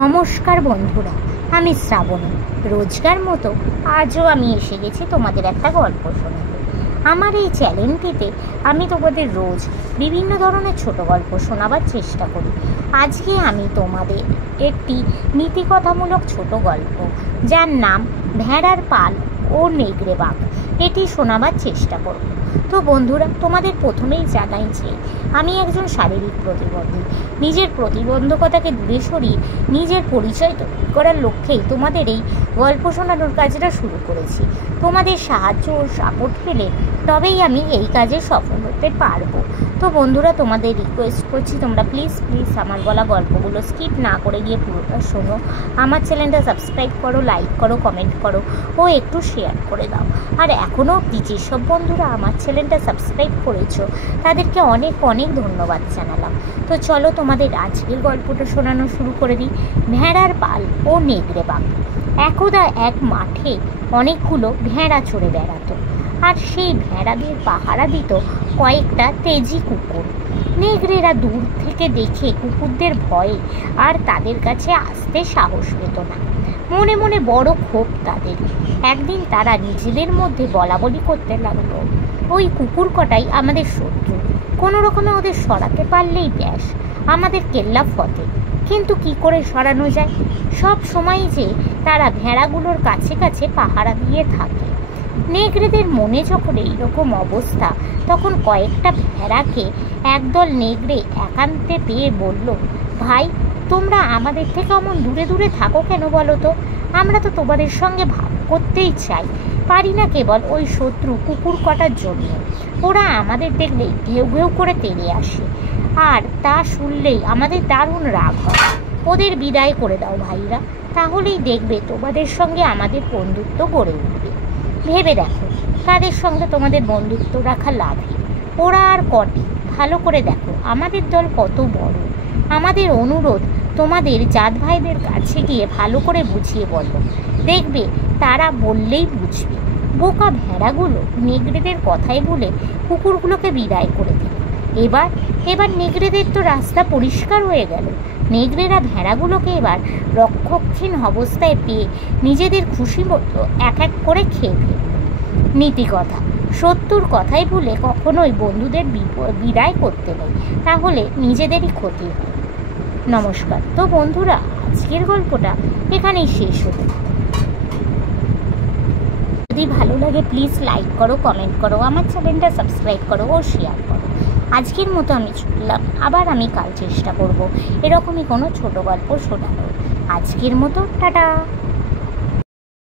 নমস্কার বন্ধুরা, আমি শ্রাবণী। রোজকার মতো আজও আমি এসে গেছি তোমাদের একটা গল্প শোনাতে। আমার এই চ্যানেলটিতে আমি তোমাদের রোজ বিভিন্ন ধরনের ছোট গল্প শোনাবার চেষ্টা করি। আজকে আমি তোমাদের একটি নীতিকথামূলক ছোট গল্প, যার নাম ভেড়ার পাল ও নেগড়ে বাঘ, এটি শোনাবার চেষ্টা করব। তো বন্ধুরা, তোমাদের প্রথমেই জানাই যে আমি একজন শারীরিক প্রতিবন্ধী। নিজের প্রতিবন্ধকতাকে দূরে সরিয়ে নিজের পরিচয় তৈরি করার লক্ষ্যেই তোমাদের এই গল্প শোনানোর কাজটা শুরু করেছি। তোমাদের সাহায্য ও সাপোর্ট পেলে তবেই আমি এই কাজে সফল হতে পারবো। তো বন্ধুরা, তোমাদের রিকোয়েস্ট করছি, তোমরা প্লিজ আমার বলা গল্পগুলো স্কিপ না করে গিয়ে পুরোটা শোনো। আমার চ্যানেলটা সাবস্ক্রাইব করো, লাইক করো, কমেন্ট করো ও একটু শেয়ার করে দাও। আর এখনও অবধি যেসব বন্ধুরা আমার চ্যানেলটা সাবস্ক্রাইব করেছো তাদেরকে অনেক অনেক ধন্যবাদ জানালাম। তো চলো তোমাদের আজকের গল্পটা শোনানো শুরু করে দিই। ভেড়ার পাল ও নেগড়ে বাঘ। একদা এক মাঠে অনেকগুলো ভেড়া চড়ে বেড়াতো, আর সেই ভেড়াদের পাহারা দিত কয়েকটা তেজি কুকুর। নেগড়েরা দূর থেকে দেখে কুকুরদের ভয়ে আর তাদের কাছে আসতে সাহস পেত না। মনে মনে বড় ক্ষোভ তাদের। একদিন তারা নিজেদের মধ্যে বলাবলি করতে লাগলো, ওই কুকুর কটাই আমাদের শত্রু, কোনো রকমে ওদের সরাতে পারলেই ব্যাস, আমাদের কেল্লা ফতে। কিন্তু কি করে সরানো যায়? সব সময় যে তারা ভেড়াগুলোর কাছে কাছে পাহারা দিয়ে থাকে। নেগড়েদের মনে যখন এইরকম অবস্থা, তখন কয়েকটা ভেড়াকে একদল নেগড়ে একান্তে পেয়ে বলল, ভাই, তোমরা আমাদের থেকে অমন দূরে দূরে থাকো কেন বলো তো? আমরা তো তোমাদের সঙ্গে ভাব করতেই চাই, পারি না কেবল ওই শত্রু কুকুর কটার জন্য। ওরা আমাদের দেখলেই ঘেউ ঘেউ করে তেড়ে আসে, আর তা শুনলেই আমাদের দারুণ রাগ হয়। ওদের বিদায় করে দাও ভাইরা, তাহলেই দেখবে তোমাদের সঙ্গে আমাদের বন্ধুত্ব গড়ে উঠবে। ভেবে দেখো, তাদের সঙ্গে তোমাদের বন্ধুত্ব রাখা লাভে। ওরা আর কটি, ভালো করে দেখো আমাদের দল কত বড়। আমাদের অনুরোধ, তোমাদের জাত ভাইদের কাছে গিয়ে ভালো করে বুঝিয়ে বলো, দেখবে তারা বললেই বুঝবে। বোকা ভেড়াগুলো নেগড়েদের কথাই বলে কুকুরগুলোকে বিদায় করে দিল। এবার নেগড়েদের তো রাস্তা পরিষ্কার হয়ে গেল। নেগড়েরা ভেড়াগুলোকে এবার রক্ষকহীন অবস্থায় পেয়ে নিজেদের খুশি মতো এক এক করে খেয়ে ফেলল। নীতিকথা: শত্রুর কথাই ভুলে কখনোই বন্ধুদের বিদায় করতে নেই, তাহলে নিজেদেরই ক্ষতি হয়। নমস্কার। তো বন্ধুরা, আজকের গল্পটা এখানেই শেষ হলো। যদি ভালো লাগে প্লিজ লাইক করো, কমেন্ট করো, আমার চ্যানেলটা সাবস্ক্রাইব করো ও শেয়ার করো। আজকের মতো আমি চললাম, আবার আমি কাল চেষ্টা করব এরকমই কোনো ছোট গল্প শোনানোর। আজকের মতো টাটা।